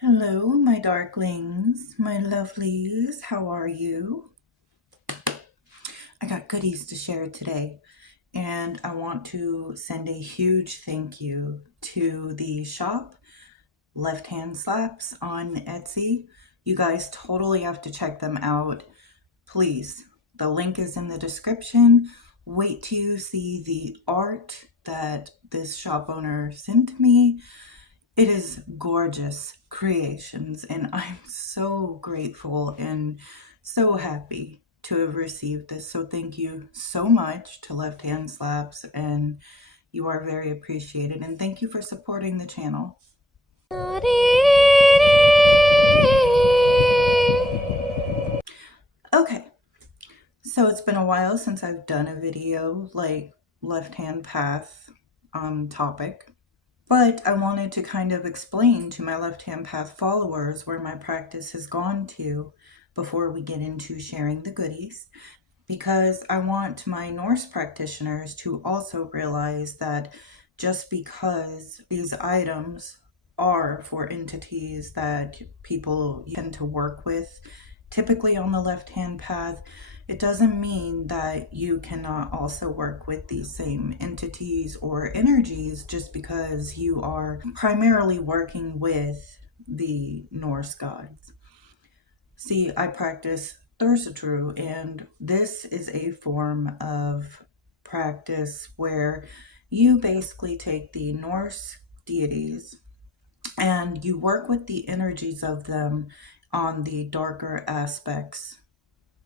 Hello, my darklings, my lovelies. How are you? I got goodies to share today, and I want to send a huge thank you to the shop, Left Hand Slaps on Etsy. You guys totally have to check them out. Please, the link is in the description. Wait till you see the art that this shop owner sent me. It is gorgeous creations, and I'm so grateful and so happy to have received this. So thank you so much to Left Hand Slaps, and you are very appreciated. And thank you for supporting the channel. Okay, so it's been a while since I've done a video like left hand path topic. But I wanted to kind of explain to my left hand path followers where my practice has gone to before we get into sharing the goodies, because I want my Norse practitioners to also realize that just because these items are for entities that people tend to work with, typically on the left hand path, it doesn't mean that you cannot also work with these same entities or energies just because you are primarily working with the Norse gods. See, I practice Thursatru, and this is a form of practice where you basically take the Norse deities and you work with the energies of them on the darker aspects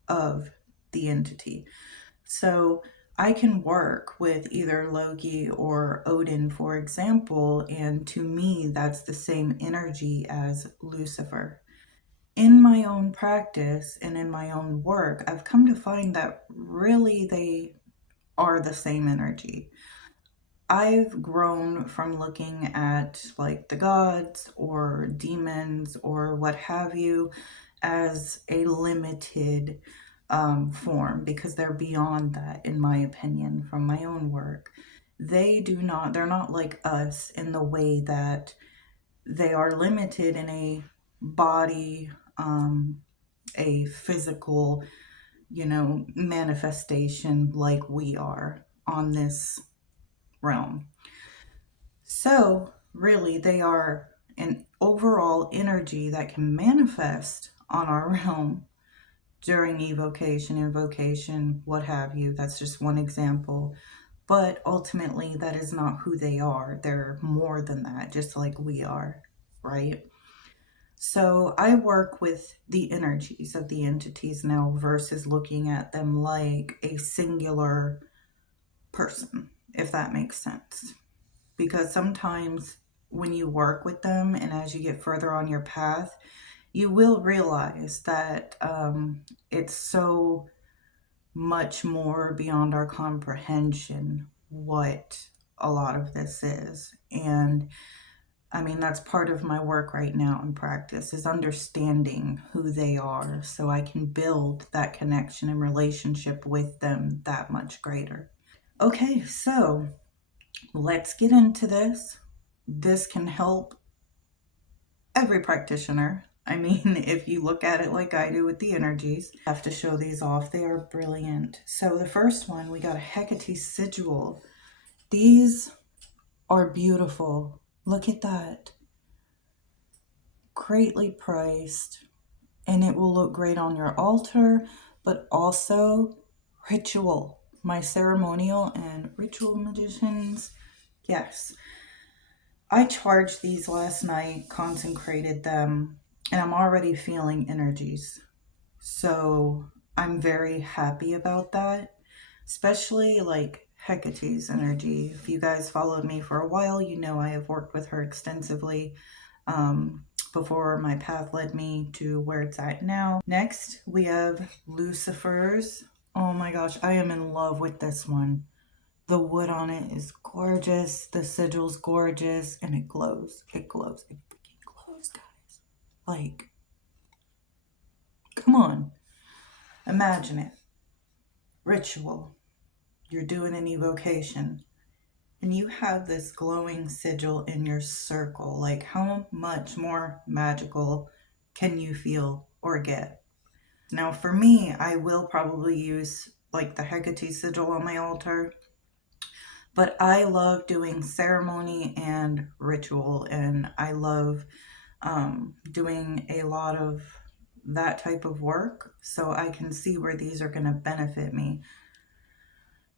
of the entity. So I can work with either Loki or Odin, for example, and to me, that's the same energy as Lucifer. In my own practice and in my own work, I've come to find that really they are the same energy. I've grown from looking at like the gods or demons or what have you as a limited form, because they're beyond that, in my opinion, from my own work. They're not like us in the way that they are limited in a body, a physical, manifestation like we are on this realm. So, really, they are an overall energy that can manifest on our realm during evocation, invocation, what have you. That's just one example. But ultimately, that is not who they are. They're more than that, just like we are, right? So I work with the energies of the entities now versus looking at them like a singular person, if that makes sense. Because sometimes when you work with them and as you get further on your path, you will realize that it's so much more beyond our comprehension what a lot of this is. And I mean, that's part of my work right now in practice, is understanding who they are so I can build that connection and relationship with them that much greater. Okay, so let's get into this. This can help every practitioner. I mean, if you look at it like I do with the energies, I have to show these off. They are brilliant. So the first one, we got a Hecate sigil. These are beautiful. Look at that. Greatly priced, and it will look great on your altar, but also ritual. My ceremonial and ritual magicians, yes. I charged these last night, consecrated them, and I'm already feeling energies. So I'm very happy about that, especially like Hecate's energy. If you guys followed me for a while, you know I have worked with her extensively before my path led me to where it's at now. Next, we have Lucifer's. Oh my gosh, I am in love with this one. The wood on it is gorgeous. The sigil's gorgeous, and it glows. It glows. It freaking glows, guys. Like, come on. Imagine it. Ritual. You're doing an evocation. and you have this glowing sigil in your circle. Like, how much more magical can you feel or get? Now, for me, I will probably use like the Hecate sigil on my altar, but I love doing ceremony and ritual, and I love doing a lot of that type of work, so I can see where these are going to benefit me.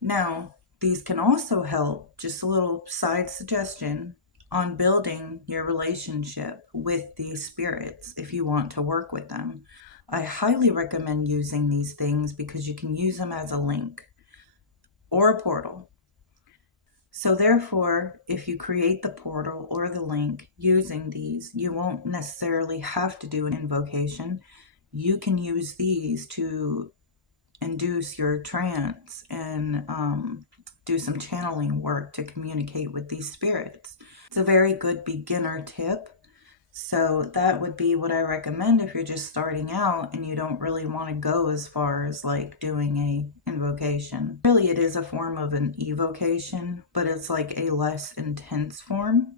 Now, these can also help, just a little side suggestion, on building your relationship with these spirits if you want to work with them. I highly recommend using these things because you can use them as a link or a portal. So therefore, if you create the portal or the link using these, you won't necessarily have to do an invocation. You can use these to induce your trance and do some channeling work to communicate with these spirits. It's a very good beginner tip. So that would be what I recommend if you're just starting out and you don't really want to go as far as like doing a invocation. Really, it is a form of an evocation, but it's like a less intense form.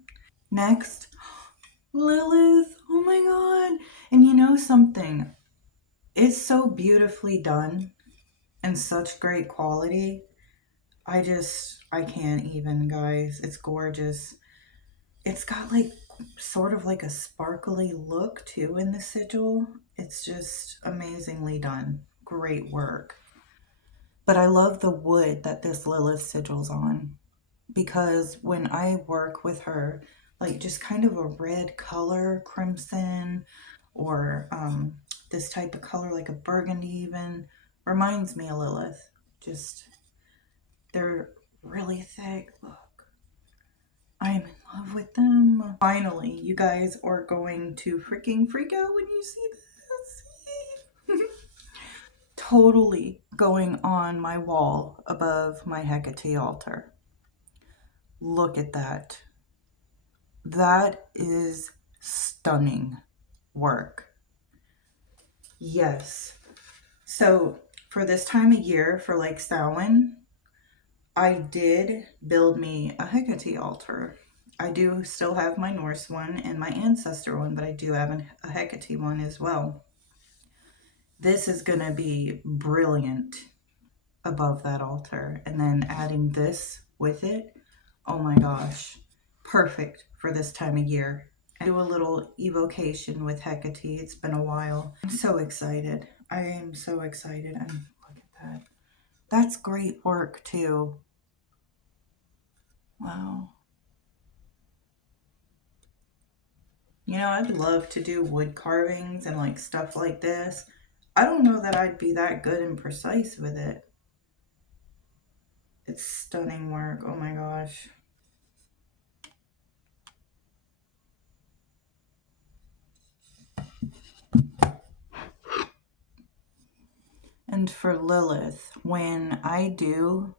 Next, Lilith. Oh my god. And you know something? It's so beautifully done and such great quality. I can't even, guys. It's gorgeous. It's got like sort of like a sparkly look too in the sigil. It's just amazingly done. Great work. But I love the wood that this Lilith sigil's on, because when I work with her, like just kind of a red color, crimson, or this type of color, like a burgundy even, reminds me of Lilith. Just, they're really thick. Look. I'm in love with them. Finally, you guys are going to freaking freak out when you see this. Totally going on my wall above my Hecate altar. Look at that. That is stunning work. Yes. So for this time of year, for like Samhain, I did build me a Hecate altar. I do still have my Norse one and my ancestor one, but I do have a Hecate one as well. This is going to be brilliant above that altar. And then adding this with it, oh my gosh, perfect for this time of year. I do a little evocation with Hecate. It's been a while. I'm so excited. I am so excited. And look at that. That's great work too. Wow. You know, I'd love to do wood carvings and like stuff like this. I don't know that I'd be that good and precise with it. It's stunning work. Oh my gosh. And for Lilith, when I do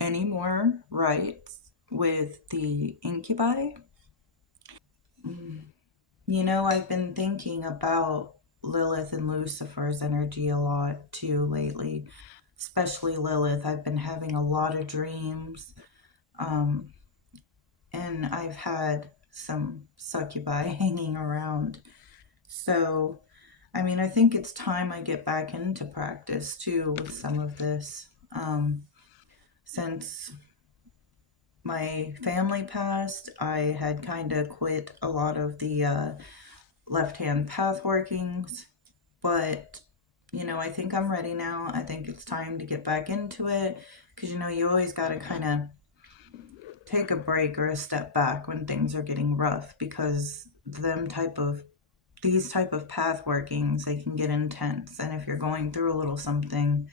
any more rites with the incubi, you know, I've been thinking about Lilith and Lucifer's energy a lot too lately, especially Lilith. I've been having a lot of dreams, and I've had some succubi hanging around. So, I mean, I think it's time I get back into practice too with some of this. Since my family passed, I had kind of quit a lot of the left-hand path workings, but you know, I think I'm ready now. I think it's time to get back into it, because you know, you always got to kind of take a break or a step back when things are getting rough, because these type of path workings, they can get intense, and if you're going through a little something,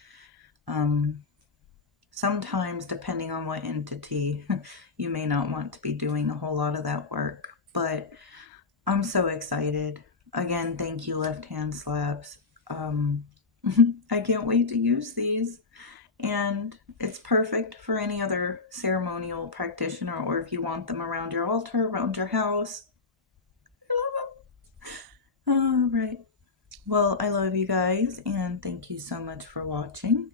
sometimes depending on what entity, you may not want to be doing a whole lot of that work. But I'm so excited. Again, thank you, Left Hand Slabs. I can't wait to use these, and it's perfect for any other ceremonial practitioner, or if you want them around your altar, around your house. I love them. All right. Well, I love you guys, and thank you so much for watching.